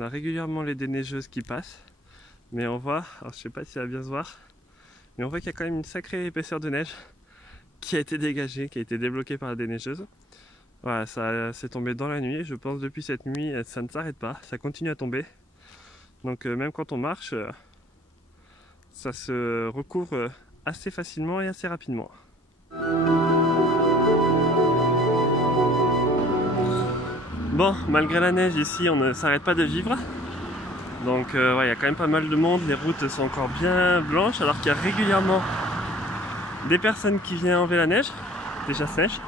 on a régulièrement les déneigeuses qui passent. Mais on voit, alors je sais pas si ça va bien se voir, mais on voit qu'il y a quand même une sacrée épaisseur de neige qui a été dégagée, qui a été débloquée par la déneigeuse. Voilà, ça s'est tombé dans la nuit. Je pense depuis cette nuit, ça ne s'arrête pas, ça continue à tomber. Donc même quand on marche, ça se recouvre assez facilement et assez rapidement. Bon, malgré la neige ici, on ne s'arrête pas de vivre. Donc ouais, il y a quand même pas mal de monde, les routes sont encore bien blanches alors qu'il y a régulièrement des personnes qui viennent enlever la neige, des chasse-neige.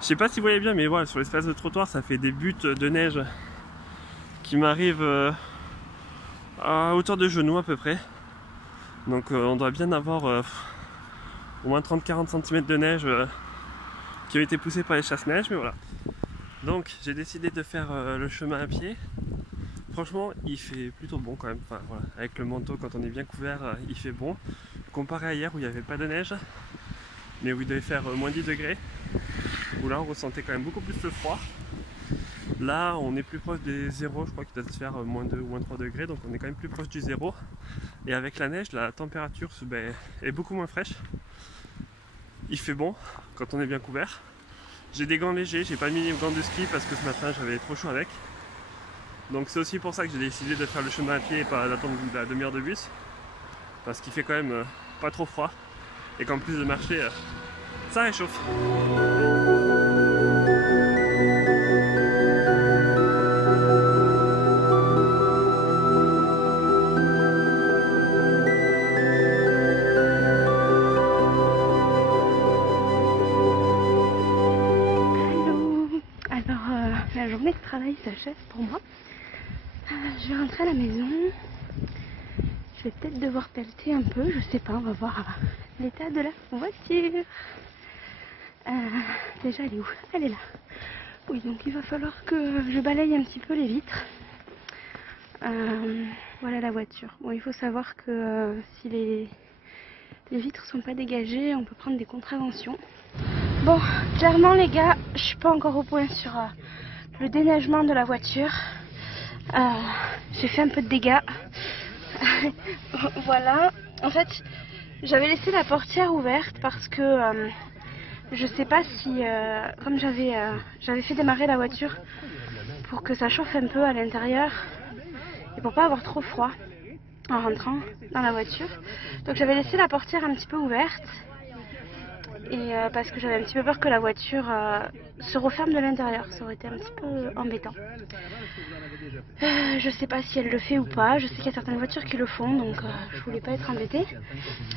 Je sais pas si vous voyez bien, mais voilà, sur l'espace de trottoir, ça fait des buttes de neige qui m'arrivent à hauteur de genou à peu près. Donc on doit bien avoir au moins 30-40 cm de neige qui ont été poussés par les chasse-neige, mais voilà. Donc j'ai décidé de faire le chemin à pied. Franchement, il fait plutôt bon quand même. Enfin, voilà. Avec le manteau, quand on est bien couvert, il fait bon. Comparé à hier où il n'y avait pas de neige, mais où il devait faire moins 10 degrés, où là on ressentait quand même beaucoup plus le froid. Là, on est plus proche des 0, je crois qu'il doit se faire moins 2 ou moins 3 degrés, donc on est quand même plus proche du 0. Et avec la neige, la température est beaucoup moins fraîche. Il fait bon quand on est bien couvert. J'ai des gants légers, j'ai pas mis les gants de ski parce que ce matin j'avais trop chaud avec. Donc c'est aussi pour ça que j'ai décidé de faire le chemin à pied et pas d'attendre la demi-heure de bus. Parce qu'il fait quand même pas trop froid. Et qu'en plus de marcher, ça réchauffe. La journée de travail s'achève pour moi. Je vais rentrer à la maison. Je vais peut-être devoir pelleter un peu, je sais pas, on va voir l'état de la voiture. Déjà elle est où? Elle est là. Oui, donc il va falloir que je balaye un petit peu les vitres. Voilà la voiture. Bon, il faut savoir que si les vitres sont pas dégagées, on peut prendre des contraventions. Bon, clairement les gars, je suis pas encore au point sur le déneigement de la voiture. J'ai fait un peu de dégâts. Voilà. En fait, j'avais laissé la portière ouverte parce que je sais pas si, comme j'avais fait démarrer la voiture pour que ça chauffe un peu à l'intérieur et pour pas avoir trop froid en rentrant dans la voiture. Donc j'avais laissé la portière un petit peu ouverte. Et parce que j'avais un petit peu peur que la voiture se referme de l'intérieur, ça aurait été un petit peu embêtant. Je sais pas si elle le fait ou pas, je sais qu'il y a certaines voitures qui le font, donc je voulais pas être embêtée.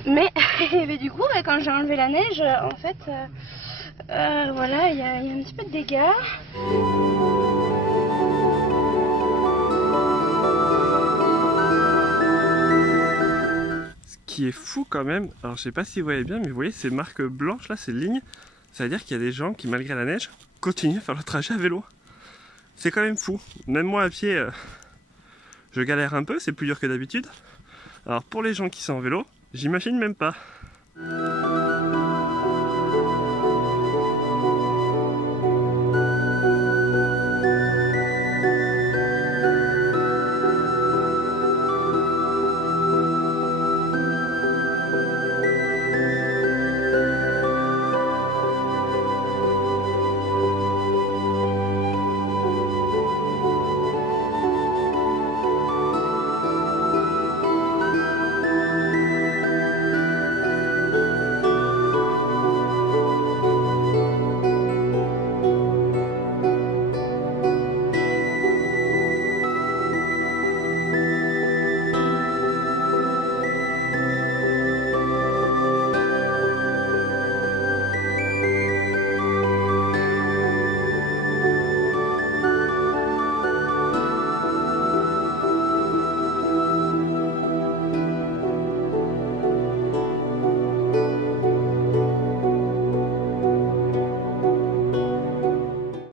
Mais, mais du coup, quand j'ai enlevé la neige, en fait, voilà, il y a un petit peu de dégâts. Qui est fou quand même, alors je sais pas si vous voyez bien, mais vous voyez ces marques blanches là, ces lignes, ça veut dire qu'il y a des gens qui malgré la neige continuent à faire le trajet à vélo. C'est quand même fou, même moi à pied je galère un peu, c'est plus dur que d'habitude. Alors pour les gens qui sont en vélo, j'imagine même pas.